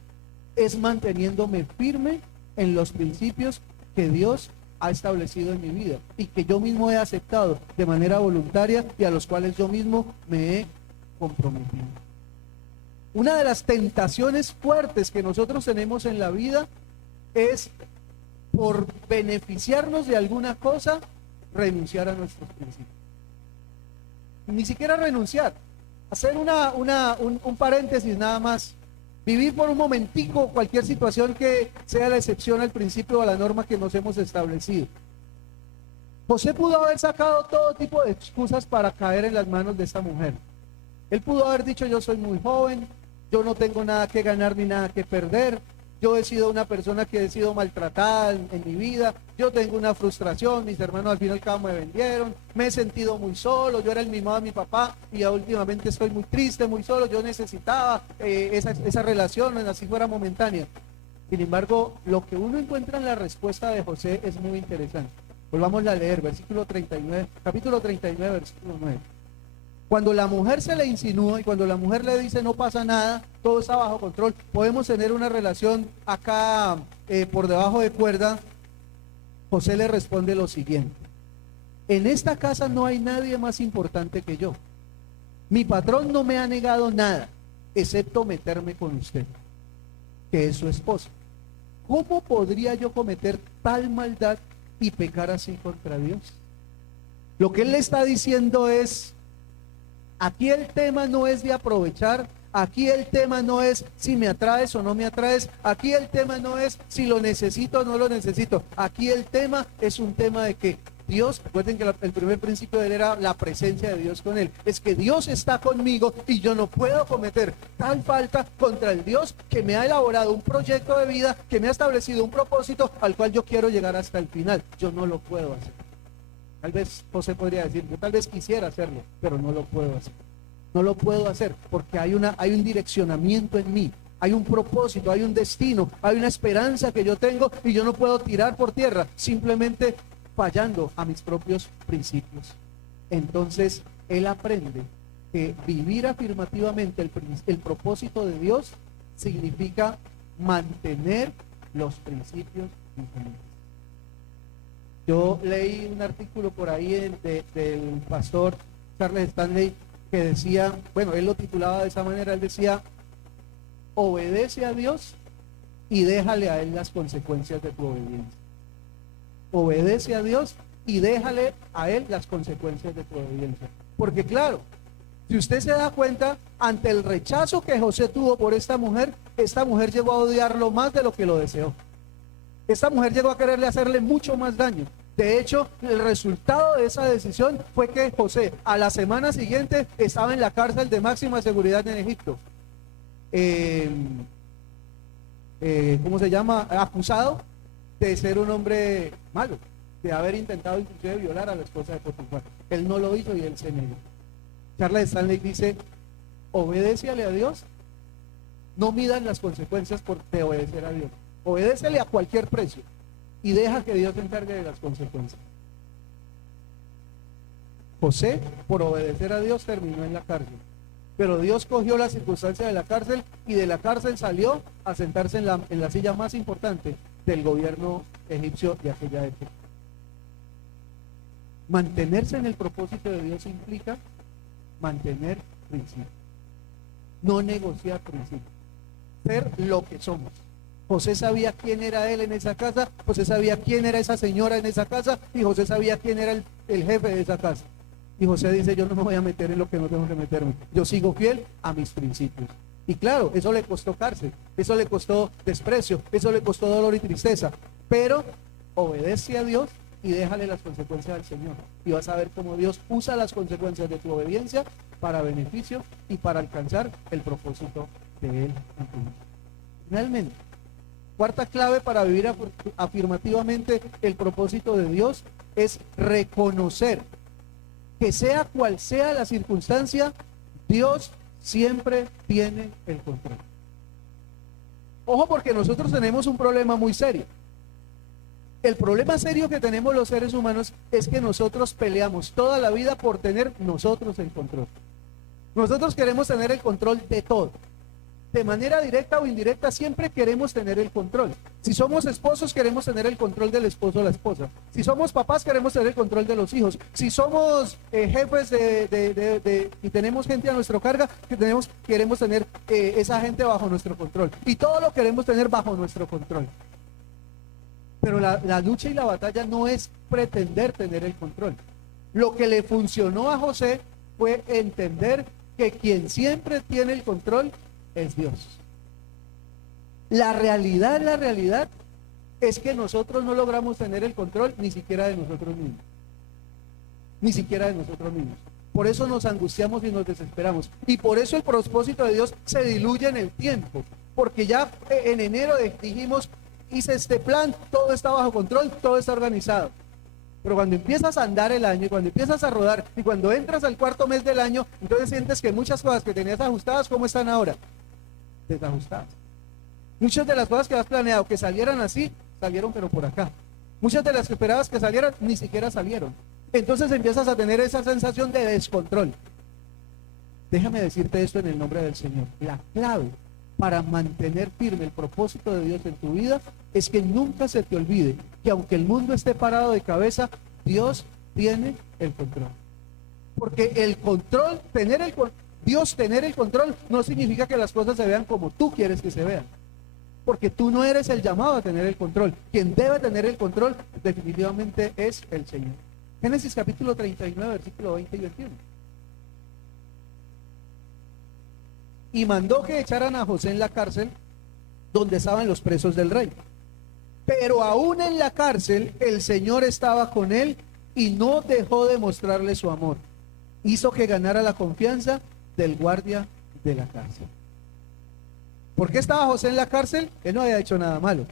es manteniéndome firme en los principios que Dios ha establecido en mi vida y que yo mismo he aceptado de manera voluntaria y a los cuales yo mismo me he comprometido. Una de las tentaciones fuertes que nosotros tenemos en la vida es, por beneficiarnos de alguna cosa, renunciar a nuestros principios. Ni siquiera renunciar, hacer un paréntesis nada más, vivir por un momentico cualquier situación que sea la excepción al principio o a la norma que nos hemos establecido. José pudo haber sacado todo tipo de excusas para caer en las manos de esta mujer. Él pudo haber dicho, yo soy muy joven, yo no tengo nada que ganar ni nada que perder, yo he sido una persona que he sido maltratada en mi vida, yo tengo una frustración, mis hermanos al fin y al cabo me vendieron, me he sentido muy solo, yo era el mimado de mi papá y ya últimamente estoy muy triste, muy solo, yo necesitaba esa relación, así fuera momentánea. Sin embargo, lo que uno encuentra en la respuesta de José es muy interesante. Volvamos a leer, versículo 39, capítulo 39, versículo 9. Cuando la mujer se le insinúa y cuando la mujer le dice no pasa nada, todo está bajo control, podemos tener una relación acá por debajo de cuerda, José le responde lo siguiente: en esta casa no hay nadie más importante que yo. Mi patrón no me ha negado nada, excepto meterme con usted, que es su esposa. ¿Cómo podría yo cometer tal maldad y pecar así contra Dios? Lo que él le está diciendo es, aquí el tema no es de aprovechar Aquí el tema no es si me atraes o no me atraes. Aquí el tema no es si lo necesito o no lo necesito. Aquí el tema es un tema de que Dios, recuerden que el primer principio de él era la presencia de Dios con él. Es que Dios está conmigo y yo no puedo cometer tal falta contra el Dios que me ha elaborado un proyecto de vida, que me ha establecido un propósito al cual yo quiero llegar hasta el final. Yo no lo puedo hacer. Tal vez José podría decir, yo tal vez quisiera hacerlo, pero no lo puedo hacer. No lo puedo hacer porque hay un direccionamiento en mí, hay un propósito, hay un destino, hay una esperanza que yo tengo y yo no puedo tirar por tierra simplemente fallando a mis propios principios. Entonces él aprende que vivir afirmativamente el propósito de Dios significa mantener los principios vigentes. Yo leí un artículo por ahí del pastor Charles Stanley que decía, bueno, él lo titulaba de esa manera, él decía, obedece a Dios y déjale a él las consecuencias de tu obediencia. Obedece a Dios y déjale a él las consecuencias de tu obediencia. Porque claro, si usted se da cuenta, ante el rechazo que José tuvo por esta mujer llegó a odiarlo más de lo que lo deseó. Esta mujer llegó a quererle hacerle mucho más daño. De hecho, el resultado de esa decisión fue que José a la semana siguiente estaba en la cárcel de máxima seguridad en Egipto. ¿Cómo se llama? Acusado de ser un hombre malo, de haber intentado inclusive violar a la esposa de Potifar. Él no lo hizo y él se negó. Charles Stanley dice, obedéciale a Dios, no midan las consecuencias de obedecer a Dios. Obedécele a cualquier precio y deja que Dios se encargue de las consecuencias. José, por obedecer a Dios, terminó en la cárcel, pero Dios cogió la circunstancia de la cárcel y de la cárcel salió a sentarse en la silla más importante del gobierno egipcio de aquella época. Mantenerse en el propósito de Dios implica mantener principios, no negociar principios, ser lo que somos. José sabía quién era él en esa casa, José sabía quién era esa señora en esa casa y José sabía quién era el jefe de esa casa. Y José dice, yo no me voy a meter en lo que no tengo que meterme, yo sigo fiel a mis principios. Y claro, eso le costó cárcel, eso le costó desprecio, eso le costó dolor y tristeza, pero obedece a Dios y déjale las consecuencias al Señor. Y vas a ver cómo Dios usa las consecuencias de tu obediencia para beneficio y para alcanzar el propósito de Él en tu vida. Finalmente, cuarta clave para vivir afirmativamente el propósito de Dios es reconocer que sea cual sea la circunstancia, Dios siempre tiene el control. Ojo, porque nosotros tenemos un problema muy serio. El problema serio que tenemos los seres humanos es que nosotros peleamos toda la vida por tener nosotros el control. Nosotros queremos tener el control de todo. De manera directa o indirecta siempre queremos tener el control. Si somos esposos queremos tener el control del esposo o la esposa. Si somos papás queremos tener el control de los hijos. Si somos jefes y tenemos gente a nuestro cargo, queremos tener esa gente bajo nuestro control. Y todo lo queremos tener bajo nuestro control. Pero la lucha y la batalla no es pretender tener el control. Lo que le funcionó a José fue entender que quien siempre tiene el control es Dios. La realidad es que nosotros no logramos tener el control ni siquiera de nosotros mismos. Ni siquiera de nosotros mismos. Por eso nos angustiamos y nos desesperamos. Y por eso el propósito de Dios se diluye en el tiempo. Porque ya en enero dijimos, hice este plan, todo está bajo control, todo está organizado. Pero cuando empiezas a andar el año y cuando empiezas a rodar y cuando entras al cuarto mes del año, entonces sientes que muchas cosas que tenías ajustadas, ¿cómo están ahora? Desajustadas. Muchas de las cosas que has planeado que salieran así, salieron pero por acá. Muchas de las que esperabas que salieran, ni siquiera salieron. Entonces empiezas a tener esa sensación de descontrol. Déjame decirte esto en el nombre del Señor. La clave para mantener firme el propósito de Dios en tu vida es que nunca se te olvide que aunque el mundo esté parado de cabeza, Dios tiene el control. Porque el control, Dios tener el control no significa que las cosas se vean como tú quieres que se vean. Porque tú no eres el llamado a tener el control. Quien debe tener el control definitivamente es el Señor. Génesis capítulo 39, versículo 20 y 21. y mandó que echaran a José en la cárcel donde estaban los presos del rey. Pero aún en la cárcel el Señor estaba con él y no dejó de mostrarle su amor. Hizo que ganara la confianza del guardia de la cárcel. ¿Por qué estaba José en la cárcel? Él no había hecho nada malo.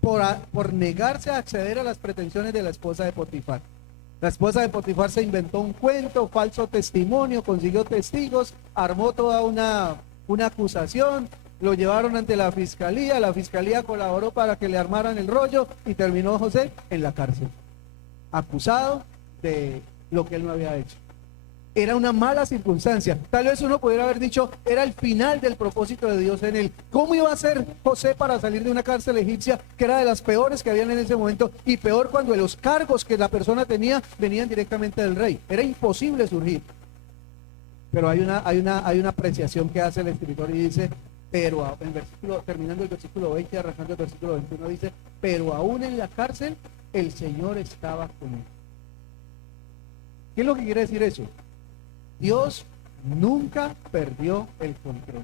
Por negarse a acceder a las pretensiones de la esposa de Potifar. La esposa de Potifar se inventó un cuento, falso testimonio, consiguió testigos, armó toda una acusación, lo llevaron ante la fiscalía colaboró para que le armaran el rollo y terminó José en la cárcel, acusado de lo que él no había hecho. Era una mala circunstancia. Tal vez uno pudiera haber dicho, era el final del propósito de Dios en él. ¿Cómo iba a ser José para salir de una cárcel egipcia que era de las peores que habían en ese momento? Y peor cuando los cargos que la persona tenía venían directamente del rey. Era imposible surgir. Pero hay una apreciación que hace el escritor y dice, pero terminando el versículo 20 y arrancando el versículo 21 dice, pero aún en la cárcel el Señor estaba con él. ¿Qué es lo que quiere decir eso? Dios nunca perdió el control.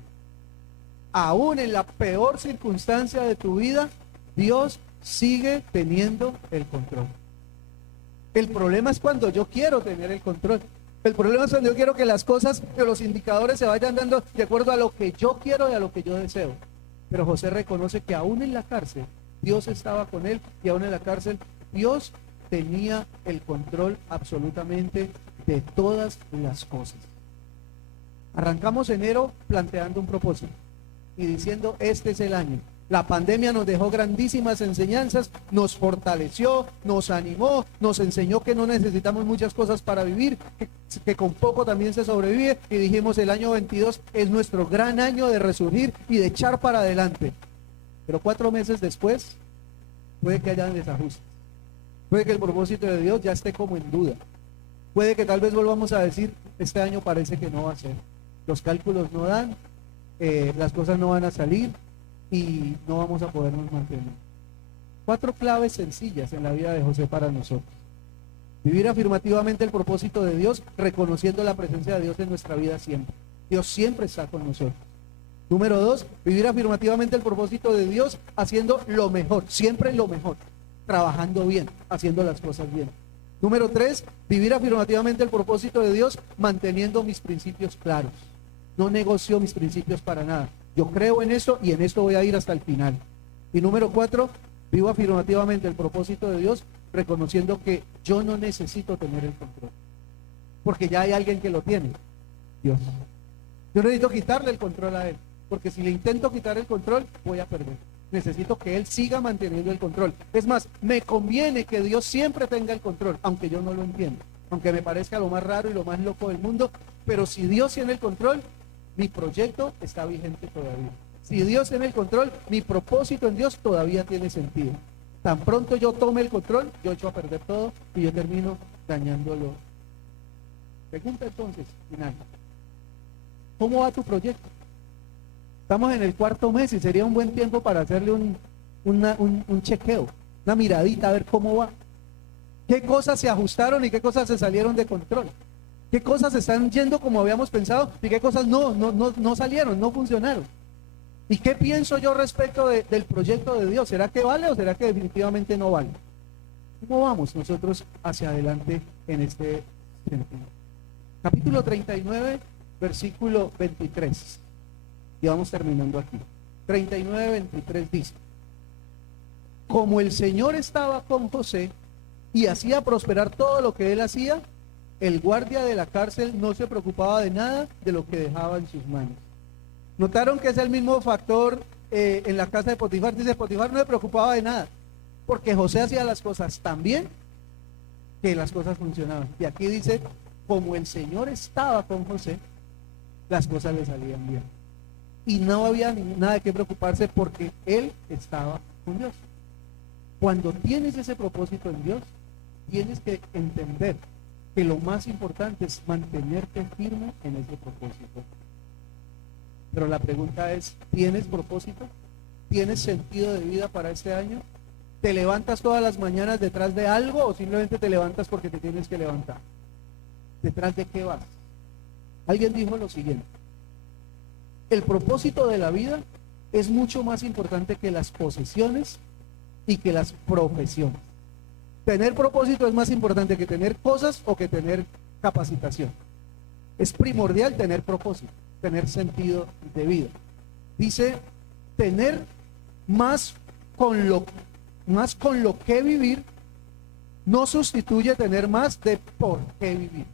Aún en la peor circunstancia de tu vida, Dios sigue teniendo el control. El problema es cuando yo quiero tener el control. El problema es cuando yo quiero que las cosas, que los indicadores se vayan dando de acuerdo a lo que yo quiero y a lo que yo deseo. Pero José reconoce que aún en la cárcel, Dios estaba con él y aún en la cárcel, Dios tenía el control absolutamente de todas las cosas. Arrancamos enero planteando un propósito y diciendo, este es el año. La pandemia nos dejó grandísimas enseñanzas, nos fortaleció, nos animó, nos enseñó que no necesitamos muchas cosas para vivir, que con poco también se sobrevive, y dijimos, el año 22 es nuestro gran año de resurgir y de echar para adelante. Pero 4 meses después puede que haya desajustes, puede que el propósito de Dios ya esté como en duda, puede que tal vez volvamos a decir, este año parece que no va a ser, los cálculos no dan, las cosas no van a salir y no vamos a podernos mantener. 4 claves sencillas en la vida de José para nosotros. Vivir afirmativamente el propósito de Dios, reconociendo la presencia de Dios en nuestra vida siempre. Dios siempre está con nosotros. Número 2, vivir afirmativamente el propósito de Dios haciendo lo mejor, siempre lo mejor, trabajando bien, haciendo las cosas bien. Número 3, vivir afirmativamente el propósito de Dios manteniendo mis principios claros. No negocio mis principios para nada. Yo creo en esto y en esto voy a ir hasta el final. Y número 4, vivo afirmativamente el propósito de Dios reconociendo que yo no necesito tener el control, porque ya hay alguien que lo tiene, Dios. Yo necesito quitarle el control a Él, porque si le intento quitar el control voy a perder. Necesito que Él siga manteniendo el control. Es más, me conviene que Dios siempre tenga el control, aunque yo no lo entienda, aunque me parezca lo más raro y lo más loco del mundo. Pero si Dios tiene el control, mi proyecto está vigente todavía. Si Dios tiene el control, mi propósito en Dios todavía tiene sentido. Tan pronto yo tome el control, yo echo a perder todo y yo termino dañándolo. Pregunta entonces, final. ¿Cómo va tu proyecto? Estamos en el 4º mes y sería un buen tiempo para hacerle un chequeo, una miradita a ver cómo va. ¿Qué cosas se ajustaron y qué cosas se salieron de control? ¿Qué cosas están yendo como habíamos pensado y qué cosas no salieron, no funcionaron? ¿Y qué pienso yo respecto del proyecto de Dios? ¿Será que vale o será que definitivamente no vale? ¿Cómo vamos nosotros hacia adelante en este sentido? Capítulo 39, versículo 23. Y vamos terminando aquí. 39, 23 dice: como el Señor estaba con José y hacía prosperar todo lo que él hacía, el guardia de la cárcel no se preocupaba de nada de lo que dejaba en sus manos. ¿Notaron que es el mismo factor en la casa de Potifar? Dice, Potifar no se preocupaba de nada, porque José hacía las cosas tan bien que las cosas funcionaban. Y aquí dice, como el Señor estaba con José, las cosas le salían bien. Y no había nada de qué preocuparse porque él estaba con Dios. Cuando tienes ese propósito en Dios, tienes que entender que lo más importante es mantenerte firme en ese propósito. Pero la pregunta es, ¿tienes propósito? ¿Tienes sentido de vida para este año? ¿Te levantas todas las mañanas detrás de algo o simplemente te levantas porque te tienes que levantar? ¿Detrás de qué vas? Alguien dijo lo siguiente: el propósito de la vida es mucho más importante que las posesiones y que las profesiones. Tener propósito es más importante que tener cosas o que tener capacitación. Es primordial tener propósito, tener sentido de vida. Dice, tener más con lo que vivir no sustituye tener más de por qué vivir.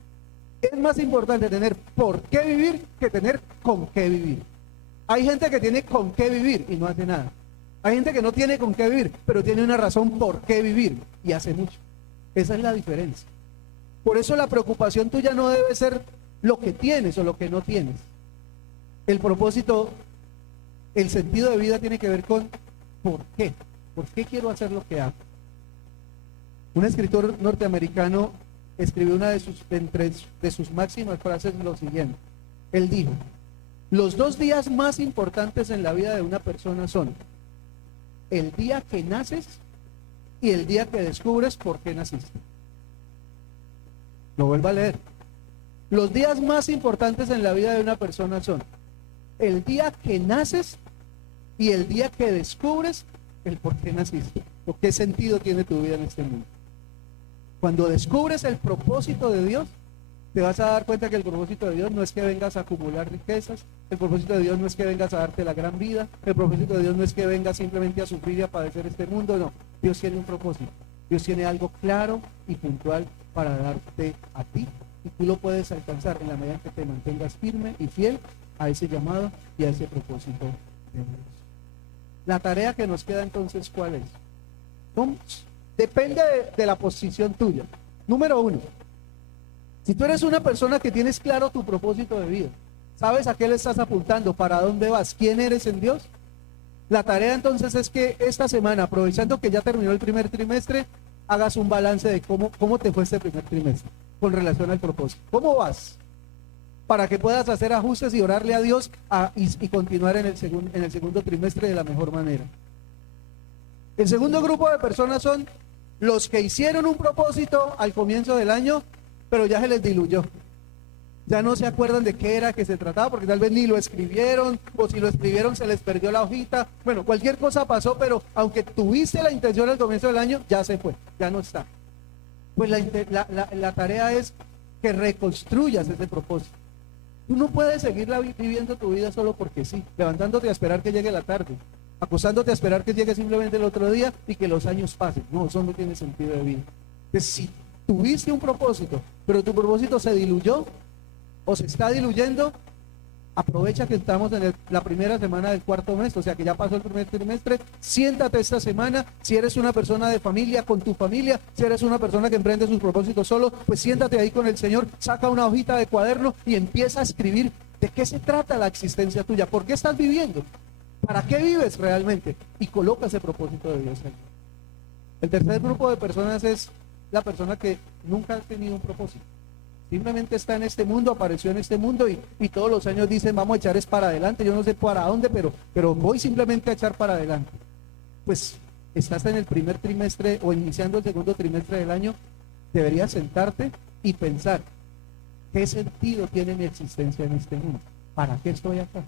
Es más importante tener por qué vivir que tener con qué vivir. Hay gente que tiene con qué vivir y no hace nada. Hay gente que no tiene con qué vivir, pero tiene una razón por qué vivir y hace mucho. Esa es la diferencia. Por eso la preocupación tuya no debe ser lo que tienes o lo que no tienes. El propósito, el sentido de vida tiene que ver con ¿por qué? ¿Por qué quiero hacer lo que hago? Un escritor norteamericano escribió una de sus máximas frases lo siguiente. Él dijo, los 2 días más importantes en la vida de una persona son el día que naces y el día que descubres por qué naciste. Lo vuelvo a leer. Los días más importantes en la vida de una persona son el día que naces y el día que descubres el por qué naciste o qué sentido tiene tu vida en este mundo. Cuando descubres el propósito de Dios, te vas a dar cuenta que el propósito de Dios no es que vengas a acumular riquezas, el propósito de Dios no es que vengas a darte la gran vida, el propósito de Dios no es que vengas simplemente a sufrir y a padecer este mundo, no. Dios tiene un propósito, Dios tiene algo claro y puntual para darte a ti, y tú lo puedes alcanzar en la medida en que te mantengas firme y fiel a ese llamado y a ese propósito de Dios. La tarea que nos queda entonces, ¿cuál es? Depende de la posición tuya. Número 1, si tú eres una persona que tienes claro tu propósito de vida, sabes a qué le estás apuntando, para dónde vas, quién eres en Dios, la tarea entonces es que esta semana, aprovechando que ya terminó el primer trimestre, hagas un balance de cómo te fue este primer trimestre con relación al propósito. ¿Cómo vas? Para que puedas hacer ajustes y orarle a Dios y continuar en el segundo trimestre de la mejor manera. El segundo grupo de personas son los que hicieron un propósito al comienzo del año, pero ya se les diluyó. Ya no se acuerdan de qué era que se trataba, porque tal vez ni lo escribieron, o si lo escribieron se les perdió la hojita. Bueno, cualquier cosa pasó, pero aunque tuviste la intención al comienzo del año, ya se fue, ya no está. Pues la tarea es que reconstruyas ese propósito. Tú no puedes seguir viviendo tu vida solo porque sí, levantándote a esperar que llegue la tarde, acostándote a esperar que llegue simplemente el otro día y que los años pasen. No, eso no tiene sentido de vida. Entonces, si tuviste un propósito, pero tu propósito se diluyó o se está diluyendo, aprovecha que estamos en la primera semana del cuarto mes, o sea que ya pasó el primer trimestre, siéntate esta semana. Si eres una persona de familia, con tu familia; si eres una persona que emprende sus propósitos solo, pues siéntate ahí con el Señor, saca una hojita de cuaderno y empieza a escribir de qué se trata la existencia tuya, por qué estás viviendo, para qué vives realmente, y coloca ese propósito de Dios ahí. El tercer grupo de personas es la persona que nunca ha tenido un propósito. Simplemente está en este mundo, apareció en este mundo y todos los años dicen, vamos a echar es para adelante. Yo no sé para dónde, pero voy simplemente a echar para adelante. Pues estás en el primer trimestre o iniciando el segundo trimestre del año, deberías sentarte y pensar, ¿qué sentido tiene mi existencia en este mundo? ¿Para qué estoy acá?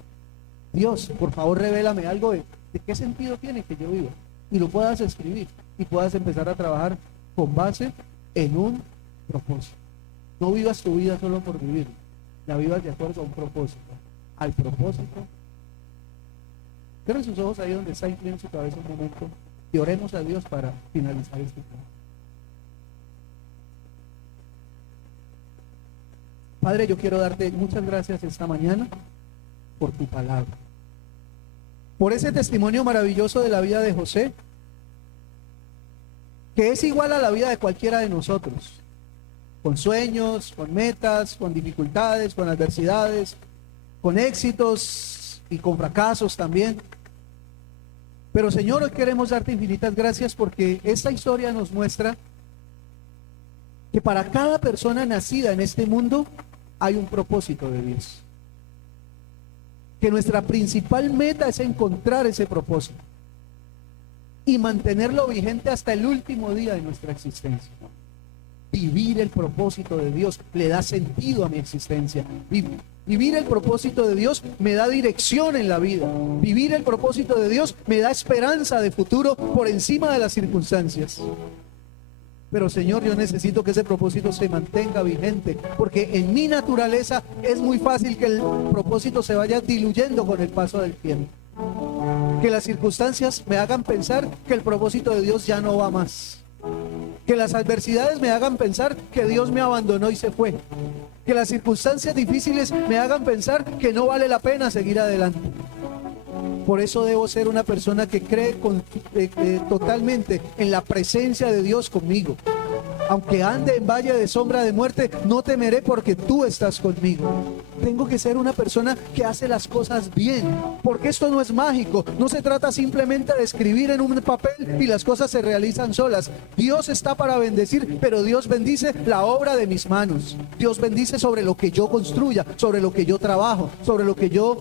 Dios, por favor, revélame algo de qué sentido tiene que yo viva, y lo puedas escribir y puedas empezar a trabajar con base en un propósito. No vivas tu vida solo por vivir, la vivas de acuerdo a un propósito. Al propósito. Cierren sus ojos ahí donde está, inclinen su cabeza un momento y oremos a Dios para finalizar este tema. Padre, yo quiero darte muchas gracias esta mañana por tu palabra, por ese testimonio maravilloso de la vida de José, que es igual a la vida de cualquiera de nosotros, con sueños, con metas, con dificultades, con adversidades, con éxitos y con fracasos también. Pero Señor, hoy queremos darte infinitas gracias porque esta historia nos muestra que para cada persona nacida en este mundo hay un propósito de Dios. Que nuestra principal meta es encontrar ese propósito y mantenerlo vigente hasta el último día de nuestra existencia. vivir el propósito de Dios le da sentido a mi existencia. Vivir el propósito de Dios me da dirección en la vida. Vivir el propósito de Dios me da esperanza de futuro por encima de las circunstancias. Pero Señor, yo necesito que ese propósito se mantenga vigente, porque en mi naturaleza es muy fácil que el propósito se vaya diluyendo con el paso del tiempo. Que las circunstancias me hagan pensar que el propósito de Dios ya no va más. Que las adversidades me hagan pensar que Dios me abandonó y se fue. Que las circunstancias difíciles me hagan pensar que no vale la pena seguir adelante. Por eso debo ser una persona que cree totalmente en la presencia de Dios conmigo. Aunque ande en valle de sombra de muerte, no temeré porque tú estás conmigo. Tengo que ser una persona que hace las cosas bien, porque esto no es mágico. No se trata simplemente de escribir en un papel y las cosas se realizan solas. Dios está para bendecir, pero Dios bendice la obra de mis manos. Dios bendice sobre lo que yo construya, sobre lo que yo trabajo, sobre lo que yo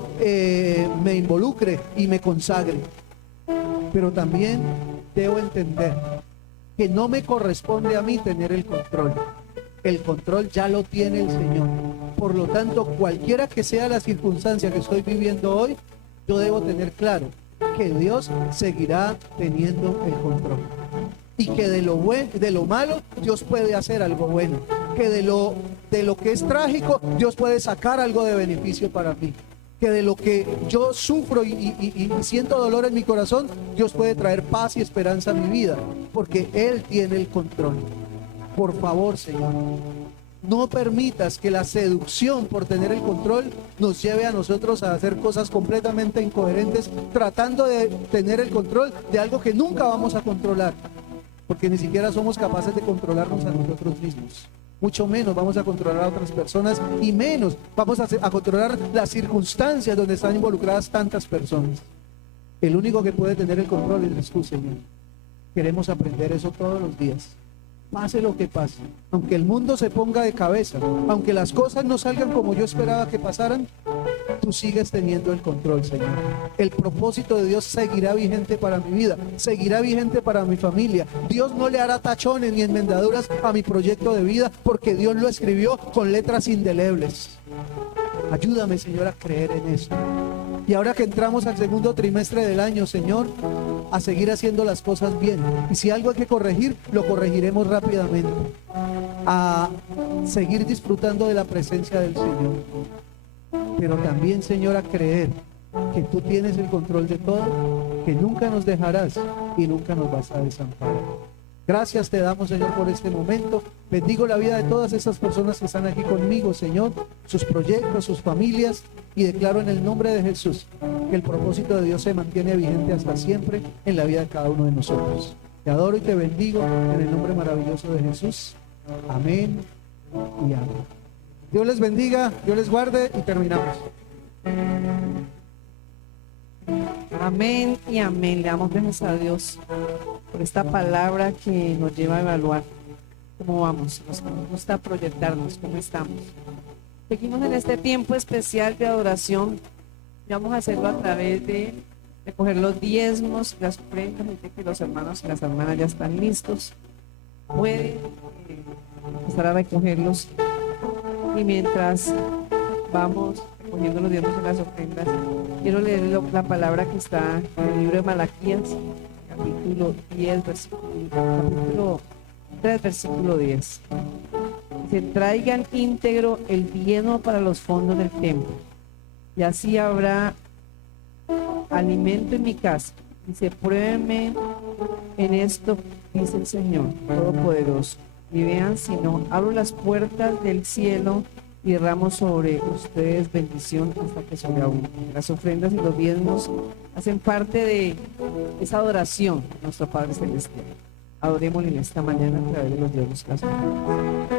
me involucre y me consagre. Pero también debo entender que no me corresponde a mí tener el control. El control ya lo tiene el Señor. Por lo tanto, cualquiera que sea la circunstancia que estoy viviendo hoy, yo debo tener claro que Dios seguirá teniendo el control. Y que de lo malo, Dios puede hacer algo bueno. Que de lo que es trágico, Dios puede sacar algo de beneficio para mí. Que de lo que yo sufro y siento dolor en mi corazón, Dios puede traer paz y esperanza a mi vida, porque Él tiene el control. Por favor, Señor, no permitas que la seducción por tener el control nos lleve a nosotros a hacer cosas completamente incoherentes, tratando de tener el control de algo que nunca vamos a controlar, porque ni siquiera somos capaces de controlarnos a nosotros mismos. Mucho menos vamos a controlar a otras personas y menos vamos a controlar las circunstancias donde están involucradas tantas personas. El único que puede tener el control es tú, Señor. Queremos aprender eso todos los días. Pase lo que pase, aunque el mundo se ponga de cabeza, aunque las cosas no salgan como yo esperaba que pasaran, tú sigues teniendo el control, Señor. El propósito de Dios seguirá vigente para mi vida, seguirá vigente para mi familia. Dios no le hará tachones ni enmendaduras a mi proyecto de vida, porque Dios lo escribió con letras indelebles. Ayúdame, Señor, a creer en esto. Y ahora que entramos al segundo trimestre del año, Señor, a seguir haciendo las cosas bien. Y si algo hay que corregir, lo corregiremos rápidamente. A seguir disfrutando de la presencia del Señor. Pero también, Señor, a creer que tú tienes el control de todo, que nunca nos dejarás y nunca nos vas a desamparar. Gracias te damos, Señor, por este momento. Bendigo la vida de todas esas personas que están aquí conmigo, Señor, sus proyectos, sus familias, y declaro en el nombre de Jesús que el propósito de Dios se mantiene vigente hasta siempre en la vida de cada uno de nosotros. Te adoro y te bendigo en el nombre maravilloso de Jesús. Amén y amén. Dios les bendiga, Dios les guarde y terminamos. Amén y amén. Le damos gracias a Dios por esta palabra que nos lleva a evaluar cómo vamos, nos gusta proyectarnos, cómo estamos. Seguimos en este tiempo especial de adoración y vamos a hacerlo a través de recoger los diezmos, las ofrendas, que los hermanos y las hermanas ya están listos. Pueden empezar a recogerlos, y mientras vamos recogiendo los diezmos y las ofrendas, quiero leer la palabra que está en el libro de Malaquías, capítulo 3, versículo 10. Se traigan íntegro el diezmo para los fondos del templo, y así habrá alimento en mi casa. Dice, pruébenme en esto, dice el Señor Todopoderoso, y vean si no abro las puertas del cielo y derramo sobre ustedes bendición hasta que sobreabunde. Las ofrendas y los diezmos hacen parte de esa adoración a nuestro Padre Celestial. Adorémosle en esta mañana a través de los diezmos y las ofrendas.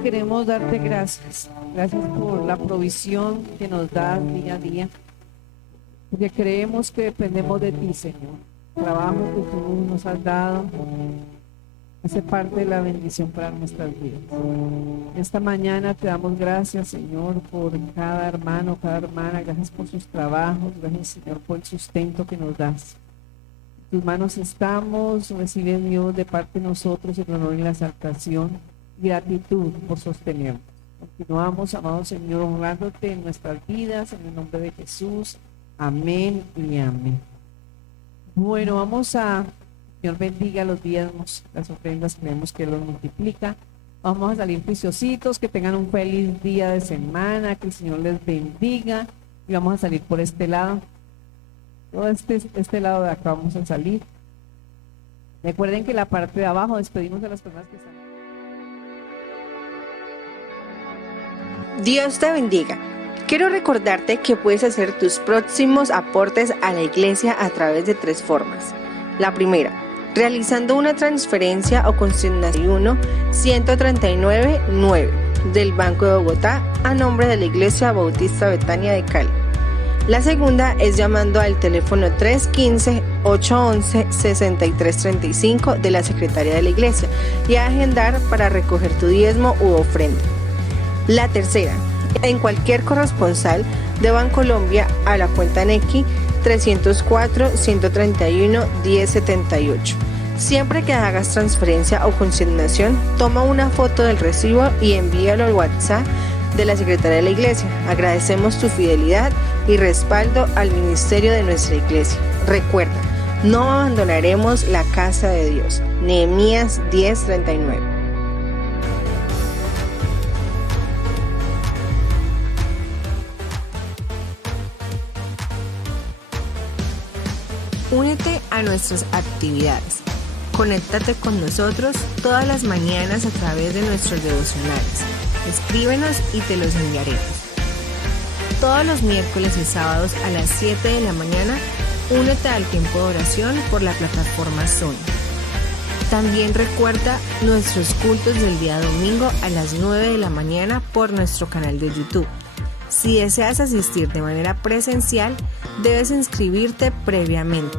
Padre, queremos darte gracias. Gracias por la provisión que nos das día a día. Porque creemos que dependemos de ti, Señor. El trabajo que tú nos has dado hace parte de la bendición para nuestras vidas. Esta mañana te damos gracias, Señor, por cada hermano, cada hermana. Gracias por sus trabajos. Gracias, Señor, por el sustento que nos das. En tus manos estamos. Recibe, Dios, de parte de nosotros el honor y la exaltación. Gratitud por sostenernos. Continuamos, amado Señor, honrándote en nuestras vidas, en el nombre de Jesús. Amén y amén. Bueno, vamos a, Señor bendiga los diezmos, las ofrendas, creemos que los multiplica. Vamos a salir juiciositos, que tengan un feliz día de semana, que el Señor les bendiga. Y vamos a salir por este lado. Todo este lado de acá vamos a salir. Recuerden que la parte de abajo despedimos de las personas que están. Dios te bendiga. Quiero recordarte que puedes hacer tus próximos aportes a la iglesia a través de 3 formas. La primera, realizando una transferencia o consignación 139.9 del Banco de Bogotá a nombre de la Iglesia Bautista Betania de Cali. La segunda es llamando al teléfono 315-811-6335 de la Secretaría de la Iglesia y a agendar para recoger tu diezmo u ofrenda. La tercera, en cualquier corresponsal de Bancolombia a la cuenta Nequi 304-131-1078. Siempre que hagas transferencia o consignación, toma una foto del recibo y envíalo al WhatsApp de la Secretaría de la Iglesia. Agradecemos tu fidelidad y respaldo al ministerio de nuestra iglesia. Recuerda, no abandonaremos la casa de Dios. Nehemías 10:39. Únete a nuestras actividades. Conéctate con nosotros todas las mañanas a través de nuestros devocionales. Escríbenos y te los enviaremos. Todos los miércoles y sábados a las 7 de la mañana, únete al tiempo de oración por la plataforma Zoom. También recuerda nuestros cultos del día domingo a las 9 de la mañana por nuestro canal de YouTube. Si deseas asistir de manera presencial, debes inscribirte previamente.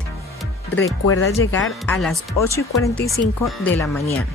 Recuerda llegar a las 8:45 de la mañana.